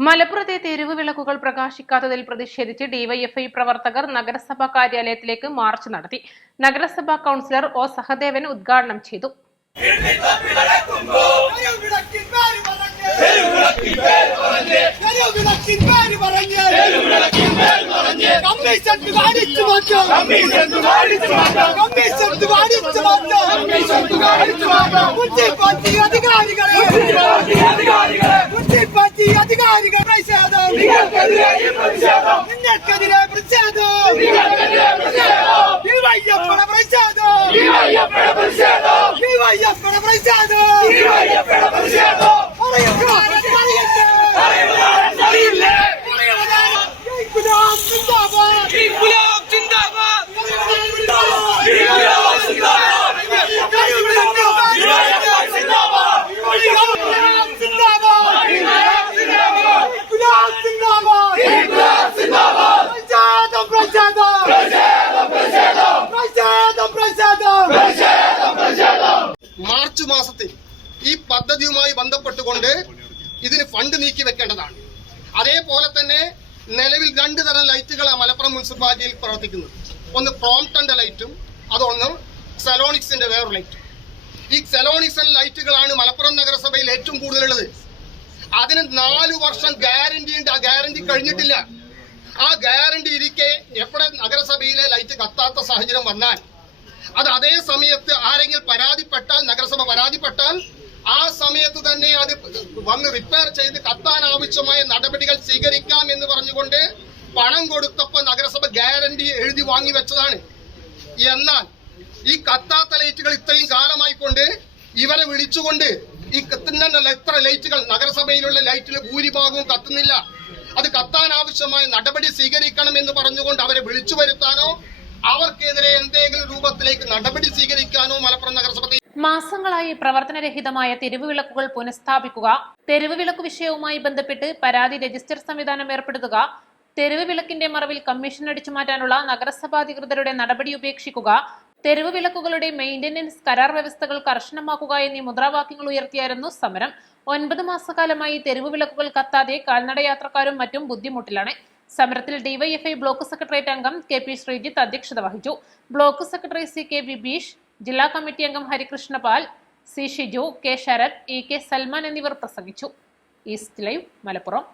മലപ്പുറത്തെ തെരുവ് വിളക്കുകൾ പ്രകാശിക്കാത്തതിൽ പ്രതിഷേധിച്ച് ഡിവൈഎഫ്ഐ പ്രവർത്തകർ നഗരസഭാ കാര്യാലയത്തിലേക്ക് മാർച്ച് നടത്തി. നഗരസഭാ കൗൺസിലർ ഒ സഹദേവൻ ഉദ്ഘാടനം ചെയ്തു. തെരുവിളക്കിൻ പേര് പറഞ്ഞ് തെരുവിളക്കിൻ പേര് പറഞ്ഞ് കമ്മീഷൻ അടിച്ചു മാറ്റാം കമ്മീഷൻ അടിച്ചു മാറ്റാം മുനിസിപ്പാലിറ്റി അധികാരികളെ മുനിസിപ്പാലിറ്റി അധികാരികൾ പ്രതിഷേധം. നിങ്ങൾക്കെതിരെ പ്രതിഷേധം. പ്രതിഷേധം. ഡിവൈഎഫ്ഐയുടെ പ്രതിഷേധം. മാർച്ച് മാസത്തിൽ ഈ പദ്ധതിയുമായി ബന്ധപ്പെട്ടുകൊണ്ട് ഇതിന് ഫണ്ട് നീക്കി വെക്കേണ്ടതാണ്. അതേപോലെ തന്നെ നിലവിൽ രണ്ട് തരം ലൈറ്റുകളാണ് മലപ്പുറം മുനിസിപ്പാലിറ്റിയിൽ പ്രവർത്തിക്കുന്നത്. ഒന്ന് പ്രോംടന്റെ ലൈറ്റും അതൊന്ന് സെലോണിക്സിന്റെ വേറൊരു ലൈറ്റും. ഈ സെലോണിക്സൻ ലൈറ്റുകളാണ് മലപ്പുറം നഗരസഭയിൽ ഏറ്റവും കൂടുതലുള്ളത്. അതിന് നാലു വർഷം ഗ്യാരണ്ടി ഉണ്ട്. ആ ഗ്യാരണ്ടി കഴിഞ്ഞിട്ടില്ല. ആ ഗ്യാരണ്ടി ഇരിക്കെ എപ്പോഴും നഗരസഭയിലെ ലൈറ്റ് കത്താത്ത സാഹചര്യം വന്നാൽ അത് അതേ സമയത്ത് ആരെങ്കിലും പരാതിപ്പെട്ടാൽ നഗരസഭ പരാതിപ്പെട്ടാൽ ആ സമയത്ത് തന്നെ അത് വന്ന് റിപ്പയർ ചെയ്ത് കത്താൻ ആവശ്യമായ നടപടികൾ സ്വീകരിക്കാം എന്ന് പറഞ്ഞുകൊണ്ട് പണം കൊടുത്തപ്പോൾ നഗരസഭ ഗ്യാരണ്ടി എഴുതി വാങ്ങി വെച്ചതാണ്. എന്നാൽ ഈ കത്താത്ത ലൈറ്റുകൾ ഇത്രയും കാലമായിക്കൊണ്ട് ഇവരെ വിളിച്ചുകൊണ്ട് ഈ കത്തുന്നല്ല എത്ര ലൈറ്റുകൾ നഗരസഭയിലുള്ള ലൈറ്റിൽ ഭൂരിഭാഗവും കത്തുന്നില്ല. അത് കത്താൻ ആവശ്യമായ നടപടി സ്വീകരിക്കണം എന്ന് പറഞ്ഞുകൊണ്ട് അവരെ വിളിച്ചു വരുത്താനോ അവർക്കെതിരെ എന്തെങ്കിലും രൂപത്തിലേക്ക് നടപടി സ്വീകരിക്കാനോ മലപ്പുറം നഗരസഭ മാസങ്ങളായി പ്രവർത്തനരഹിതമായ തെരുവ് വിളക്കുകൾ പുനഃസ്ഥാപിക്കുക തെരുവ് വിളക്ക് വിഷയവുമായി ബന്ധപ്പെട്ട് പരാതി രജിസ്റ്റർ സംവിധാനം ഏർപ്പെടുത്തുക തെരുവ് വിളക്കിന്റെ മറവിൽ കമ്മീഷൻ അടിച്ചു മാറ്റാനുള്ള നഗരസഭാധികൃതരുടെ നടപടി ഉപേക്ഷിക്കുക തെരുവ് വിളക്കുകളുടെ മെയിന്റനൻസ് കരാർ വ്യവസ്ഥകൾ കർശനമാക്കുക എന്നീ മുദ്രാവാക്യങ്ങൾ ഉയർത്തിയായിരുന്നു സമരം. ഒൻപത് മാസക്കാലമായി തെരുവ് വിളക്കുകൾ കത്താതെ കാൽനടയാത്രക്കാരും മറ്റും ബുദ്ധിമുട്ടിലാണ്. സമരത്തിൽ ഡിവൈഎഫ്ഐ ബ്ലോക്ക് സെക്രട്ടേറിയറ്റ് അംഗം കെ പി ശ്രീജിത്ത് അധ്യക്ഷത വഹിച്ചു. Block secretary C K Vibeesh ജില്ലാ കമ്മിറ്റി അംഗം Harikrishnapal C Shiju K Sarath E K Salman എന്നിവർ പ്രസംഗിച്ചു. East Live Malappuram.